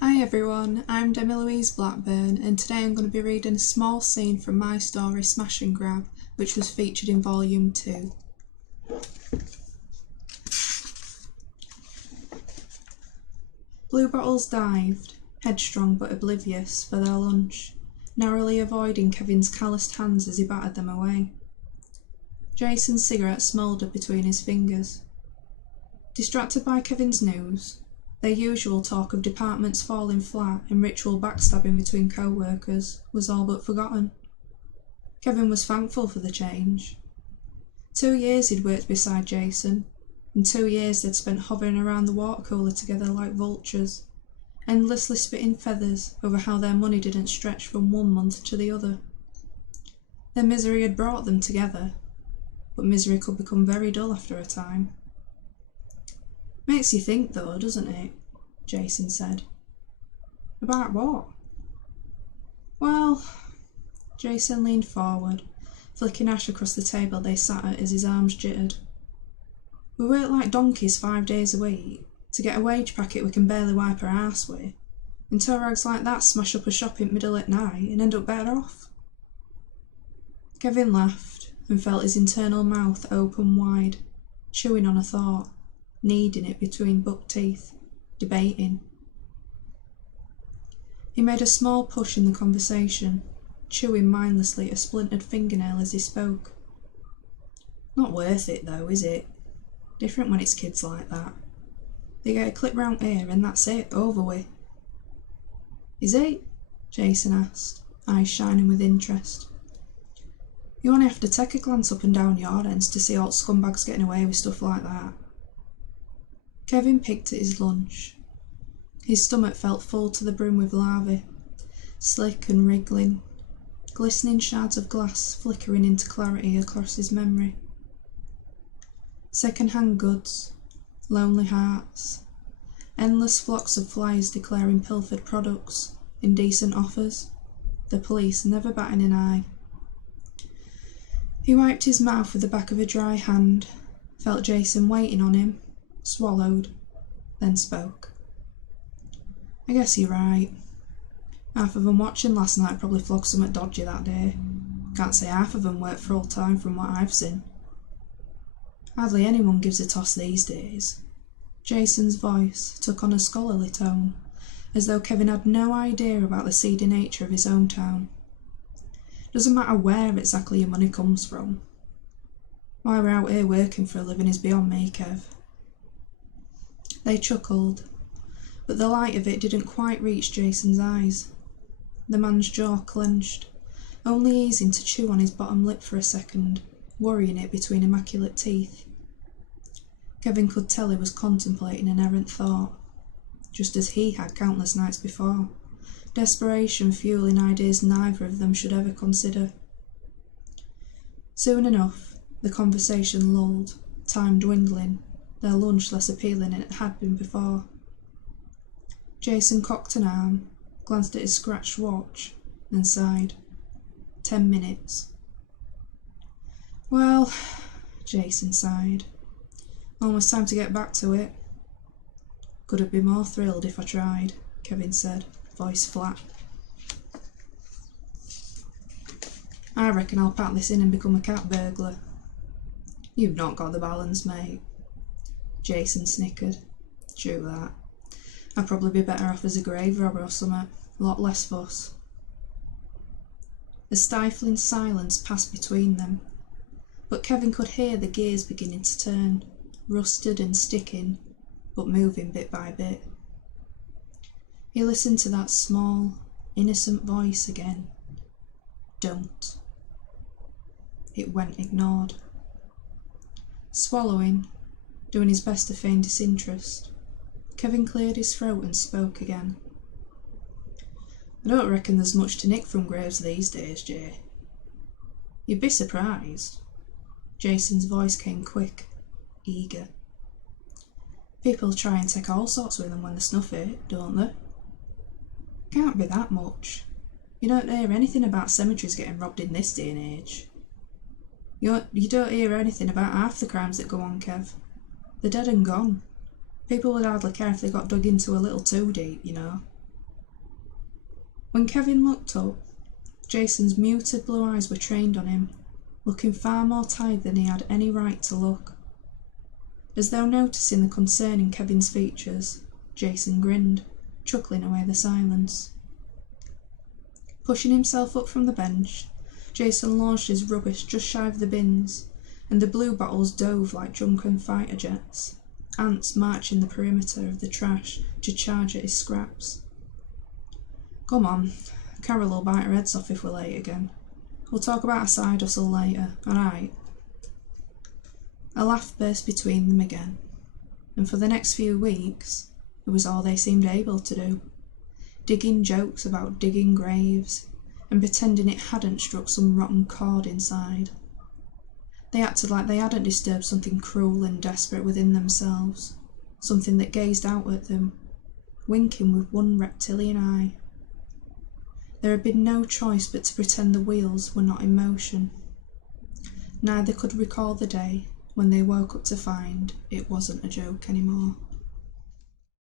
Hi everyone, I'm Demi-Louise Blackburn and today I'm going to be reading a small scene from my story Smash and Grab, which was featured in Volume 2. Bluebottles dived, headstrong but oblivious, for their lunch, narrowly avoiding Kevin's calloused hands as he battered them away. Jason's cigarette smouldered between his fingers. Distracted by Kevin's news, their usual talk of departments falling flat and ritual backstabbing between co-workers was all but forgotten. Kevin was thankful for the change. 2 years he'd worked beside Jason, and 2 years they'd spent hovering around the water cooler together like vultures, endlessly spitting feathers over how their money didn't stretch from one month to the other. Their misery had brought them together, but misery could become very dull after a time. Makes you think though, doesn't it? Jason said. About what? Well, Jason leaned forward, flicking ash across the table they sat at as his arms jittered. We work like donkeys 5 days a week, to get a wage packet we can barely wipe our arse with, and toe rags like that smash up a shop in middle at night and end up better off. Kevin laughed and felt his internal mouth open wide, chewing on a thought, kneading it between buck teeth, debating. He made a small push in the conversation, chewing mindlessly at a splintered fingernail as he spoke. Not worth it though, is it? Different when it's kids like that. They get a clip round here and that's it, over with. Is it? Jason asked, eyes shining with interest. You only have to take a glance up and down your ends to see old scumbags getting away with stuff like that. Kevin picked at his lunch. His stomach felt full to the brim with larvae, slick and wriggling, glistening shards of glass flickering into clarity across his memory. Second-hand goods, lonely hearts, endless flocks of flies declaring pilfered products, indecent offers, the police never batting an eye. He wiped his mouth with the back of a dry hand, felt Jason waiting on him, swallowed, then spoke. I guess you're right. Half of them watching last night probably flogged something dodgy that day. Can't say half of them work full time from what I've seen. Hardly anyone gives a toss these days. Jason's voice took on a scholarly tone, as though Kevin had no idea about the seedy nature of his own town. Doesn't matter where exactly your money comes from. Why we're out here working for a living is beyond me, Kev. They chuckled, but the light of it didn't quite reach Jason's eyes. The man's jaw clenched, only easing to chew on his bottom lip for a second, worrying it between immaculate teeth. Kevin could tell he was contemplating an errant thought, just as he had countless nights before, desperation fueling ideas neither of them should ever consider. Soon enough, the conversation lulled, time dwindling, their lunch less appealing than it had been before. Jason cocked an arm, glanced at his scratched watch, and sighed. 10 minutes. Well, Jason sighed. Almost time to get back to it. Could have been more thrilled if I tried, Kevin said, voice flat. I reckon I'll pack this in and become a cat burglar. You've not got the balance, mate. Jason snickered. True that. I'd probably be better off as a grave robber or something. A lot less fuss. A stifling silence passed between them, but Kevin could hear the gears beginning to turn, rusted and sticking, but moving bit by bit. He listened to that small, innocent voice again. Don't. It went ignored. Swallowing, doing his best to feign disinterest, Kevin cleared his throat and spoke again. I don't reckon there's much to nick from graves these days, Jay. You'd be surprised. Jason's voice came quick, eager. People try and take all sorts with them when they snuff it, don't they? Can't be that much. You don't hear anything about cemeteries getting robbed in this day and age. You don't hear anything about half the crimes that go on, Kev. They're dead and gone. People would hardly care if they got dug into a little too deep, you know. When Kevin looked up, Jason's muted blue eyes were trained on him, looking far more tired than he had any right to look. As though noticing the concern in Kevin's features, Jason grinned, chuckling away the silence. Pushing himself up from the bench, Jason launched his rubbish just shy of the bins, and the blue bottles dove like drunken fighter jets, ants marching the perimeter of the trash to charge at his scraps. Come on, Carol will bite her heads off if we're late again. We'll talk about a side hustle later, alright? A laugh burst between them again, and for the next few weeks, it was all they seemed able to do. Digging jokes about digging graves, and pretending it hadn't struck some rotten chord inside. They acted like they hadn't disturbed something cruel and desperate within themselves, something that gazed out at them, winking with one reptilian eye. There had been no choice but to pretend the wheels were not in motion. Neither could recall the day when they woke up to find it wasn't a joke anymore.